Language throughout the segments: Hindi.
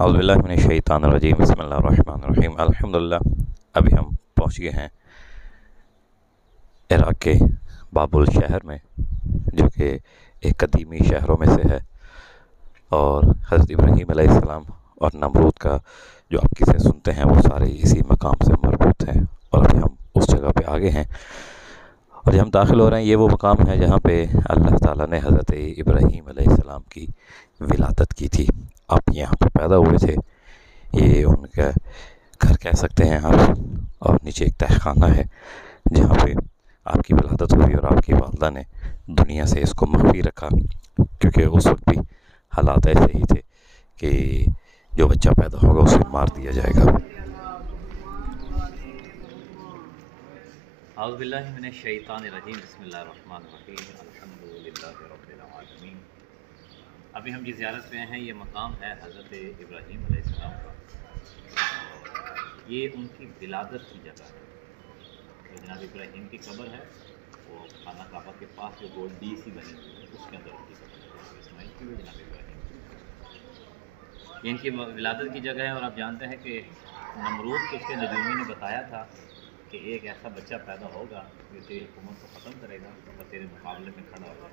औज़ुबिल्लाहि मिनश्शैतानिर्रजीम बिस्मिल्लाहिर्रहमानिर्रहीम अल्हम्दुलिल्लाह। अभी हम पहुँच गए हैं इराक़ के बाबुल शहर में, जो कि एक कदीमी शहरों में से है। और हज़रत इब्राहीम अलैहिस्सलाम और नमरूद का जो आप किस्से सुनते हैं वो सारे इसी मकाम से मरबूत हैं। और अभी हम उस जगह पे आगे हैं और जब हम दाखिल हो रहे हैं, ये वो मकाम है जहाँ पे अल्लाह ताला ने हज़रत इब्राहीम अलैहिस्सलाम की विलादत की थी। आप यहाँ पे पैदा हुए थे, ये उनका घर कह सकते हैं आप। और नीचे एक तहखाना है जहाँ पे आपकी विलादत हुई और आपकी वालदा ने दुनिया से इसको मख्फी रखा, क्योंकि उस वक्त भी हालात ऐसे ही थे कि जो बच्चा पैदा होगा उसे मार दिया जाएगा। औज़ुबिल्लाहि मिनश्शैतानिर्रजीम बिस्मिल्लाहिर्रहमानिर्रहीम अल्हम्दुलिल्लाहि रब्बिल आलमीन। अभी हम जिस ज़ियारत पे हैं ये मकाम है हज़रत इब्राहीम अलैहिस्सलाम का। ये उनकी विलादत की जगह है। तो जनाब इब्राहीम की कब्र है, वो खाना काबा के पास जो गोल डी सी बनी हुई है उसके अंदर उनकी कब्र है। जनाब इस्माइल की हुई, जनाब इब्राहीम की। ये इनकी विलादत की जगह है। और आप जानते हैं कि नमरूद को उसके नजूमी ने बताया था कि एक ऐसा बच्चा पैदा होगा जो तेरी हुकूमत को ख़त्म करेगा और तेरे मुकाबले में खड़ा होगा।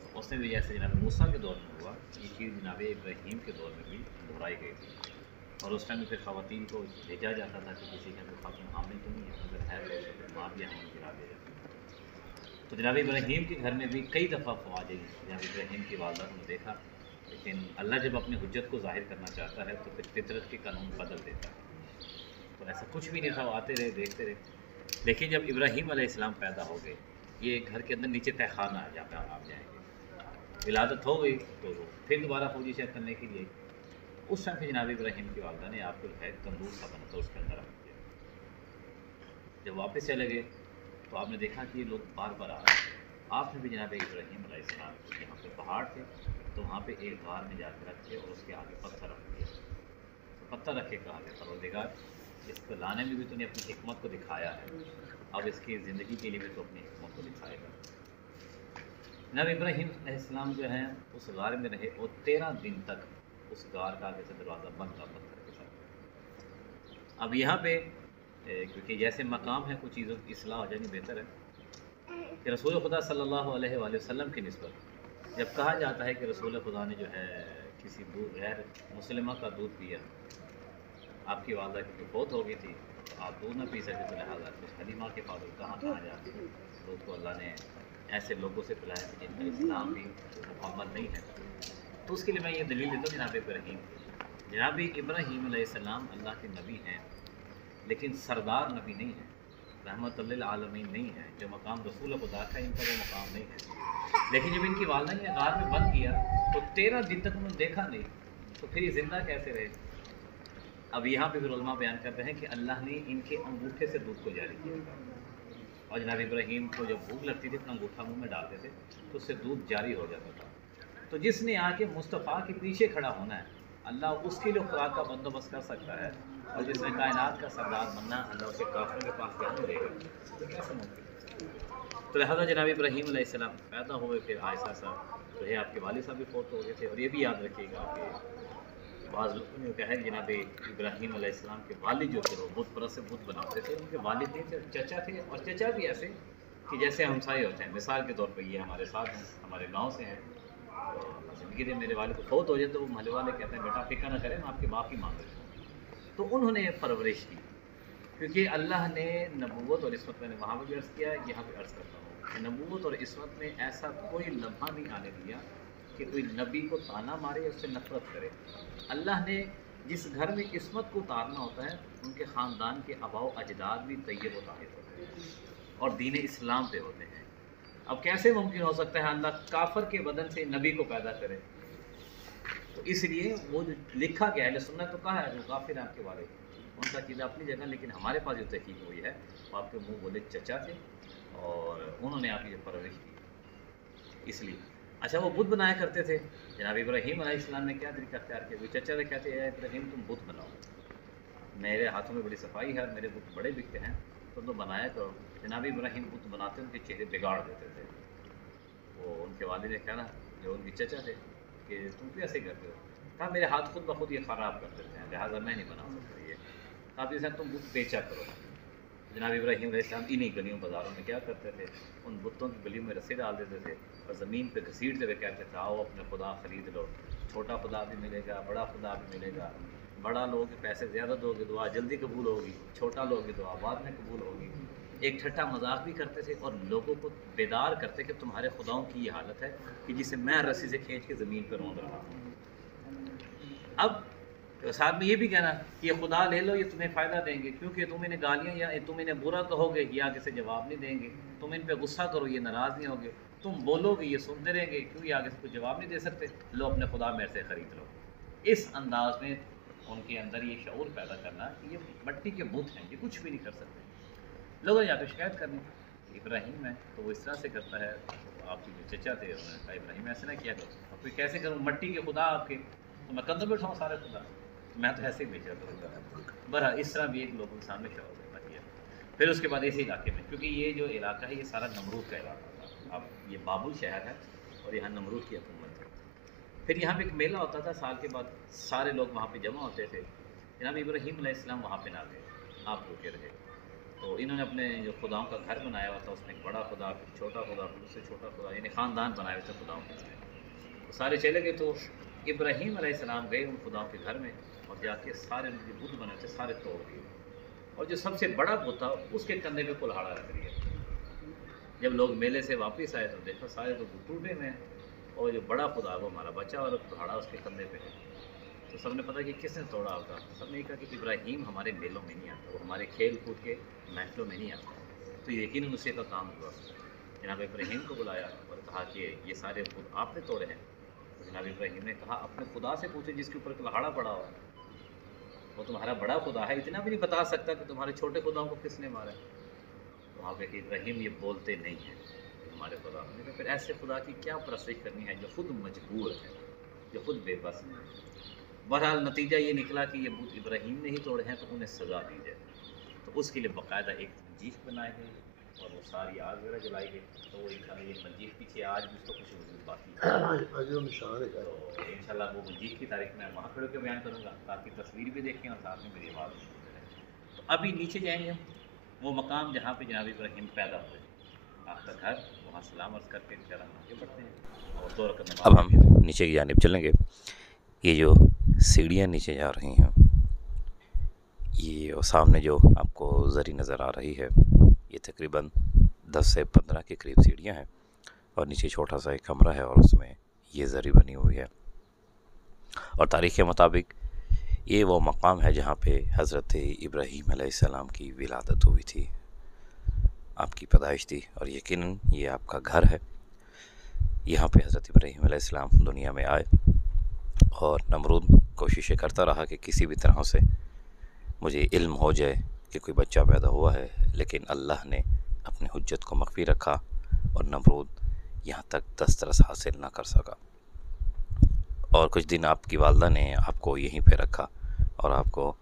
तो उसने भी जैसे जनाब मूसा के दौर में हुआ, ये चीज़ जनाब इब्राहीम के दौर में भी दोहराई गई थी। और उस टाइम फिर ख़वातीन को भेजा जाता था कि किसी का कोई खातून हामिल तो नहीं है, अगर है तो उसे फिर मार दिया, हमने गिरा दिया जाता। तो जनाब इब्राहीम के घर में भी कई दफ़ा ख्वाज जनाब इब्राहीम की वालदा को देखा, लेकिन अल्लाह जब अपनी हुज्जत को ज़ाहिर करना चाहता है तो फिर फितरत के कानून बदल देता है। तो ऐसा कुछ भी नहीं था, वो आते रहे, देखते रहे। लेकिन जब इब्राहीम अलैहिस्सलाम पैदा हो गए, ये घर के अंदर नीचे तहखाना है जहाँ पे आप जाएंगे, विलादत हो गई तो फिर दोबारा फौजी चेक करने के लिए उस टाइम पे जनाब इब्राहीम की वालदा ने आपको जो है तंदूर सा बना था उसके अंदर रख दिया। जब वापस चले गए तो आपने देखा कि ये लोग बार बार आ रहे हैं। आपने भी जनाब इब्राहीम अलैहिस्सलाम यहाँ पे पहाड़ थे तो वहाँ पे एक गार में जाकर रख दिया और उसके आगे पत्थर रख दिया। तो पत्थर रख के कहा गया, परवरदिगार इसको लाने में भी तूने अपनी हिकमत को दिखाया है, अब इसकी ज़िंदगी के लिए भी तो अपनी हिकमत को दिखाएगा। जनाब इब्राहीम अलैहिस्सलाम जो हैं उस गार में रहे और 13 दिन तक उस गार का आगे से दरवाज़ा बंद था पत्थर के साथ। अब यहाँ पे क्योंकि जैसे मकाम है कुछ चीज़ों की इस्लाह हो जानी बेहतर है कि रसूल खुदा सल्लल्लाहु अलैहि वसल्लम की निस्बत जब कहा जाता है कि रसूल खुदा ने जो है किसी गैर मुसलिमा का दूध पिया, आपकी वालदा की फौत हो गई थी तो आप दूध ना पी सके, तो लिहाजा कुछ हलीमा के फादर कहाँ जाते हैं दूध को अल्लाह ने ऐसे लोगों से पिलाया कि जिनका इस्लाम भी मुकम्मल नहीं है। तो उसके लिए मैं ये दलील देता हूँ जनाब इब्राहीम की। जनाब इब्राहीम अलैहिस्सलाम अल्लाह के नबी हैं, लेकिन सरदार नबी नहीं है, रहमतुल्लिल आलमीन नहीं है। जो मकाम रसूल खुदा का इनका वो मकाम नहीं है। लेकिन जब इनकी वालदा ने गार में बंद किया तो 13 दिन तक उन्होंने देखा नहीं, तो फिर ये ज़िंदा कैसे रहे। अब यहाँ पे फिर उलमा बयान करते हैं कि अल्लाह ने इनके अंगूठे से दूध को जारी किया था। और जनाब इब्राहीम को जब भूख लगती थी अपना अंगूठा मुंह में डालते थे तो उससे दूध जारी हो जाता था। तो जिसने आके मुस्तफ़ा के पीछे खड़ा होना है, अल्लाह उसके लिए खुराक का बंदोबस्त कर सकता है। और जिसने कायनात का सरदार बनना, अल्लाह उसे काफिरों के पास क्या देगा, तो कैसे मुमकिन है। तो लिहाजा जनाब इब्राहीम अलैहिस्सलाम पैदा हुए, फिर आयसा सा जो है आपके वालिद साहब भी फौत हो गए थे। और ये भी याद रखिएगा कि बाज़ लोगों ने कहा है कि जनाब इब्राहीम अलैहिस्सलाम के वालिद जो थे वो बुत परस्त से बुत बनाते थे। उनके वालिद नहीं थे, चचा थे। और चचा भी ऐसे कि जैसे हमसाए होते हैं। मिसाल के तौर पर ये हमारे साथ हैं, हमारे गाँव से हैं, तो अल्लाह ज़िंदगी दे, मेरे वालिद को फौत हो जाए तो वो मोहल्ले वाले कहते हैं बेटा फ़िक्र ना करें, मैं आपकी माफ़ी मांग रहे हैं। तो उन्होंने परवरिश की, क्योंकि अल्लाह ने नबूवत और इस्मत, मैंने वहाँ पर भी अर्ज़ किया, यहाँ भी अर्ज़ करता हूँ कि नबूवत और इस्मत में ऐसा कोई लम्हा नहीं आने दिया कि कोई नबी को ताना मारे या उससे नफ़रत करे। अल्लाह ने जिस घर में इस्मत को उतारना होता है, उनके ख़ानदान के आबाओ अजदाद भी तय्यब व ताहिर होते हैं और दीन इस्लाम पे होते हैं। अब कैसे मुमकिन हो सकता है अल्लाह काफर के बदन से नबी को पैदा करे। तो इसलिए वो जो लिखा गया है, सुन्नत तो कहा है जो काफिर हैं आपके वाले, उनका चीज़ अपनी जगह, लेकिन हमारे पास जो तहकीक हुई है वो आपके मुँह बोले चचा थे और उन्होंने आपकी जो परवरिश की इसलिए। अच्छा, वो बुत बनाया करते थे। जनाब इब्राहीम अलैहिस्सलाम ने क्या तरीका अख्तियार किया, वो चचा से कहते हैं इब्राहीम तुम बुत बनाओ, मेरे हाथों में बड़ी सफाई है और मेरे बुत बड़े बिकते हैं, तुम तो बनाया करो। जनाब इब्राहीम बुत बनाते उनके चेहरे बिगाड़ देते थे। वो उनके वालिद ने कहा ना, जो उनके चचा थे, कि तुम क्यों ऐसे करते हो, कहा मेरे हाथ खुद ब खुद ये ख़राब कर देते हैं, लिहाजा मैं नहीं बना सकता ये। आप जैसे तुम बुत बेचा करो। जनाब इब्राहीम अलैहिस्सलाम इन्हीं गलियों बाज़ारों में क्या करते थे, उन बुतों की गलियों में रस्सी डाल देते थे और ज़मीन पे घसीटते हुए कहते थे आओ अपने खुदा ख़रीद लो, छोटा खुदा भी मिलेगा, बड़ा खुदा भी मिलेगा, बड़ा लोगे पैसे ज़्यादा दोगे दुआ जल्दी कबूल होगी, छोटा लोगे दुआ बाद में कबूल होगी। एक ठट्ठा मजाक भी करते थे और लोगों को बेदार करते कि तुम्हारे खुदाओं की ये हालत है कि जिसे मैं रस्सी से खींच के ज़मीन पर रौंद रहा हूँ। अब तो साथ में ये भी कहना कि ये खुदा ले लो, ये तुम्हें फ़ायदा देंगे, क्योंकि तुम इन्हें गालियाँ या तुम इन्हें बुरा कहोगे, ये आगे से जवाब नहीं देंगे, तुम इन पे गुस्सा करो ये नाराज़ नहीं होगे, तुम बोलोगे ये सुनते रहेंगे, क्यों ये आगे से कुछ जवाब नहीं दे सकते, लो अपने खुदा मेरे से ख़रीद लो। इस अंदाज में उनके अंदर ये शऊर पैदा करना कि ये मट्टी के बुत हैं, ये कुछ भी नहीं कर सकते। लोगों ने यहाँ पे शिकायत करनी, इब्राहीम है तो वो इस तरह से करता है, तो आपके जो चचा थे उन्होंने कहा इब्राहीम ऐसे ना किया करो, अब फिर कैसे करूँ, मट्टी के खुदा आपके, तो मैं कंधों पे उठाऊँ सारे खुदा, मैं तो ऐसे ही बेचा करूँगा। बहरहाल इस तरह भी एक लोगों के सामने शौर पैदा किया। फिर उसके बाद इसी इलाके में, क्योंकि ये जो इलाका है ये सारा नमरूद का इलाका था, अब ये बाबुल शहर है और यहाँ नमरूद की हुकूमत है। फिर यहाँ पे एक मेला होता था साल के बाद, सारे लोग वहाँ पे जमा होते थे। जनाब इब्राहीम अलैहिस्सलाम वहाँ पे ना गए, आप रुके रहे, तो इन्होंने अपने जो खुदाओं का घर बनाया हुआ था उसमें एक बड़ा खुदा, छोटा खुदा, फिर उससे छोटा खुदा, यानी ख़ानदान बनाए हुए थे खुदाओं के, तो सारे चले गए। तो इब्राहीम अलैहिस्सलाम गए उन खुदाओं के घर में और जाके सारे जो बुत बने थे सारे तोड़ दिए, और जो सबसे बड़ा बुत था उसके कंधे पे कुल्हाड़ा रख दिया। जब लोग मेले से वापस आए तो देखो सारे तो बुत टूटे में, और जो बड़ा खुदा वो हमारा बच्चा और कुल्हाड़ा उसके कंधे पे है। तो सबने पता कि किसने तोड़ा होगा, सबने कहा कि इब्राहीम हमारे मेलों में नहीं आता, वो हमारे खेल कूद के महफिलों में नहीं आता, तो यकीनन उसी का काम हुआ। जनाब इब्राहीम को बुलाया और कहा कि ये सारे खुद आपने तोड़े हैं। तो जनाब इब्राहीम ने कहा अपने खुदा से पूछे जिसके ऊपर कुल्हाड़ा पड़ा हुआ है, वो तुम्हारा बड़ा खुदा है, इतना भी नहीं बता सकता कि तुम्हारे छोटे खुदाओं को किसने मारा है। तो वहाँ पे कि इब्राहीम ये बोलते नहीं हैं हमारे खुदा। मैंने फिर ऐसे खुदा की क्या परस्तिश करनी है जो खुद मजबूर है, जो खुद बेबस है। बहरहाल नतीजा ये निकला कि ये बुत इब्राहीम ने ही तोड़े हैं, तो उन्हें सज़ा दी जाए। तो उसके लिए बाकायदा एक मंजीफ बनाई गई और वो सारी आग वगैरह जलाई गई। तो वो ये मंजीफ पीछे आज भी उसका कुछ वजूद बाकी है, तो इंशाल्लाह वो मंजीफ की तारीख में वहाँ खड़े होकर बयान करूँगा, ताकि तस्वीर भी देखें और साथ में मेरी आवाज़ सुनते रहें। तो अभी नीचे जाएंगे हम, वो मकाम जहाँ पर जनाब इब्राहीम पैदा हुए, आपका घर, वहाँ सलाम अर्ज़ करके इंशाल्लाह आगे बढ़ते हैं और 2 रकात नमाज़। अब हम नीचे की जानिब चलेंगे। ये जो सीढ़ियाँ नीचे जा रही हैं, ये और सामने जो आपको ज़री नज़र आ रही है, ये तकरीबन 10 से 15 के करीब सीढ़ियाँ हैं और नीचे छोटा सा एक कमरा है और उसमें ये ज़री बनी हुई है। और तारीख़ के मुताबिक ये वो मकाम है जहाँ पे हज़रत इब्राहीम अलैहिस्सलाम की विलादत हुई थी, आपकी पैदाइश थी, और यकीनन ये आपका घर है। यहाँ पे हज़रत इब्राहीम अलैहिस्सलाम दुनिया में आए और नमरूद कोशिशें करता रहा कि किसी भी तरह से मुझे इल्म हो जाए कि कोई बच्चा पैदा हुआ है, लेकिन अल्लाह ने अपनी हुज्जत को मख्फी रखा और नमरूद यहाँ तक दस्तरस हासिल ना कर सका। और कुछ दिन आपकी वालदा ने आपको यहीं पे रखा और आपको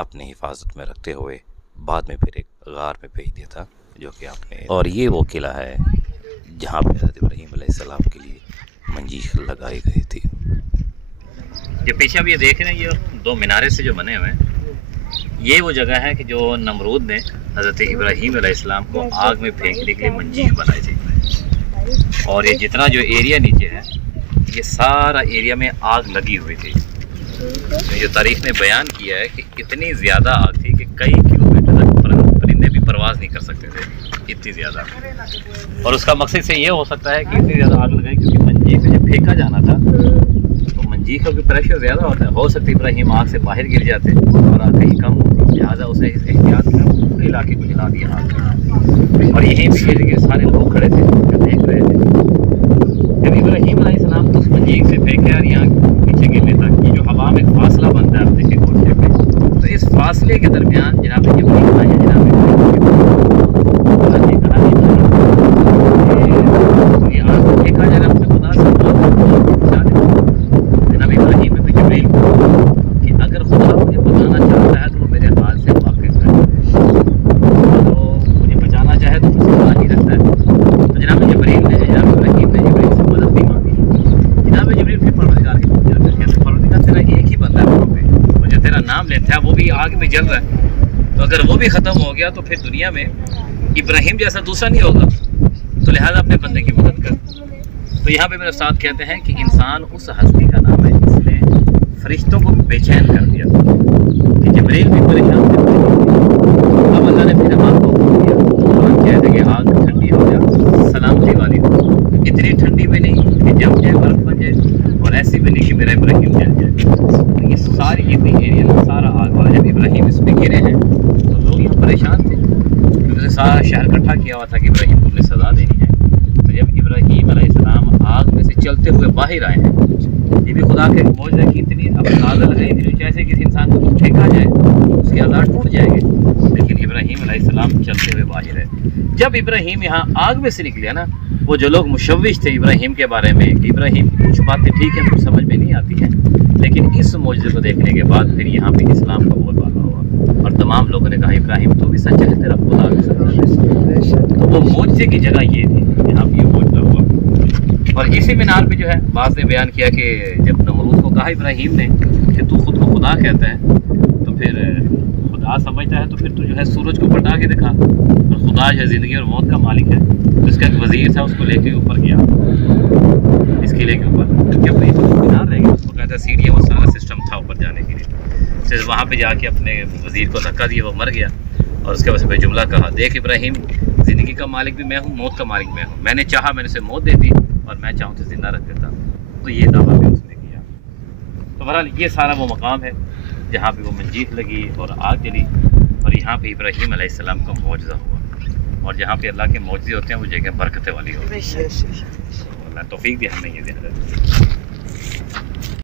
अपनी हिफाजत में रखते हुए बाद में फिर एक गार में भेज दिया था, जो कि आपने, और ये वो किला है जहाँ पे हज़रत इब्राहीम अलैहिस्सलाम के लिए मंजीख लगाई गई थी। ये पीछे अब ये देख रहे हैं, ये 2 मीनारे से जो बने हुए हैं, ये वो जगह है कि जो नमरूद ने हज़रत इब्राहीम अलैहिस्सलाम को आग में फेंकने के लिए मंजीख बनाई थी। और ये जितना जो एरिया नीचे है, ये सारा एरिया में आग लगी हुई थी। तो जो तारीख़ ने बयान किया है कि इतनी ज़्यादा आग थी कि कई किलोमीटर तक परिंदे भी परवाज़ नहीं कर सकते थे, इतनी ज़्यादा। और उसका मकसद से ये हो सकता है कि इतनी ज़्यादा आग लगाई क्योंकि मंजीख से जब फेंका जाना था तो मंजीख का भी प्रेशर ज़्यादा होता है, हो सकता है इब्राहीम आग से बाहर गिर जाते और आग कहीं कम होती, लिहाजा उसने इस एहतियात में पूरे इलाके को जला दिया आग। और यहीं पर गिर गए, सारे लोग खड़े थे देख रहे थे। जब इब्राहीम अलैहिस्सलाम तो उस मंजीख से फेंके और यहाँ पीछे गिरने तक ये जो हवा में फासला बनता है, आप देखिए कोशिश पे, तो इस फासले के दरमियान जनाब इब्राहीम आए, जनाब जनाब इब्राहीम पे जबरील कि अगर खुदा मुझे बचाना चाहता है तो वो मेरे हाथ से वाकिफ है, तो मुझे बचाना चाहे तो मुझसे खुदा ही रहता है। तो जनाब जबरील ने, जनाब इब्राहीम ने जबरील से मदद भी मांगी। जनाब जबरील फिर परवरदिगार के पास जाकर कहते परवरदिगार तेरा वाला नाम लेता है वो भी आग में जल रहा है, तो अगर वो भी ख़त्म हो गया तो फिर दुनिया में इब्राहिम जैसा दूसरा नहीं होगा। तो लिहाजा अपने बंदे की मदद कर। तो यहाँ पे मेरे साथ कहते हैं कि इंसान उस हस्ती का नाम है जिसने फरिश्तों को बेचैन कर दिया कि जिब्रील भी परेशान थे। अब अल्लाह ने फिर आग को खोल दिया और कहते कि आग ठंडी हो जा, सलामती वाली हो, इतनी ठंडी भी नहीं कि जम जाए, बर्फ बन जाए, और ऐसी भी नहीं कि मेरा इब्राहिम जल जाए। तो ये सारी जितनी एरिया सारा आग वाला, जब इब्राहिम इसमें गिरे हैं तो लोग यहाँ परेशान थे क्योंकि सारा शहर इकट्ठा किया हुआ था कि इब्राहिम को सज़ा देनी है। तो जब इब्राहिम अलैहिस्सलाम आग में से चलते हुए बाहर आए हैं, ये भी खुदा के मौजूद है कि इतनी अब अंदाज़ा लगाई इतनी ऊंचाई से किसी इंसान को फेंका जाए उसके आज़ाद टूट जाएंगे, लेकिन इब्राहिम अलैहिस्सलाम चलते हुए बाहर है। जब इब्राहिम यहाँ आग में से निकले ना, वो जो लोग मुशव्विश थे इब्राहिम के बारे में कि इब्राहिम की कुछ बातें ठीक है कुछ समझ में नहीं आती हैं, लेकिन इस मौजूद को देखने के बाद फिर यहाँ पे इस्लाम का बोलबाला हुआ और तमाम लोगों ने कहा इब्राहिम तो भी सच्चा है, तेरा खुदा भी सच्चा है। तो वो मौजज़े की जगह ये थी जहाँ पे ये मौजज़ा हुआ। और इसी मीनार पे जो है बाज़ ने बयान किया कि जब नमरूद को कहा इब्राहिम ने कि तू खुद को खुदा कहता है, तो फिर खुदा समझता है तो फिर तू जो है सूरज को पलटा के दिखा, और खुदा जो है ज़िंदगी और मौत का मालिक है। तो इसका एक वज़ीर था, उसको लेके ऊपर गया, इसके लेके ऊपर जब मीनार रह गया, उसको कहता सीढ़ियाँ वो सारा सिस्टम था ऊपर जाने के लिए। फिर वहाँ पे जाके अपने वज़ीर को धक्का दिया, वो मर गया। और उसके बाद फिर जुमला कहा, देख इब्राहिम, ज़िंदगी का मालिक भी मैं हूँ, मौत का मालिक मैं हूँ, मैंने चाहा मैंने उसे मौत दे दी और मैं चाहूँ तो ज़िंदा रख देता। तो ये दावा भी उसने किया। तो बहरहाल ये सारा वो मकाम है जहाँ पे वो मंजीत लगी और आग जली, और यहाँ पे इब्राहिम अलैहिस्सलाम का मौजज़ा हुआ। और जहाँ पे अल्लाह के मौजज़े होते हैं वो जगह बरकत वाली होती है। अल्लाह तौफीक दे हमें ये ध्यान रखना।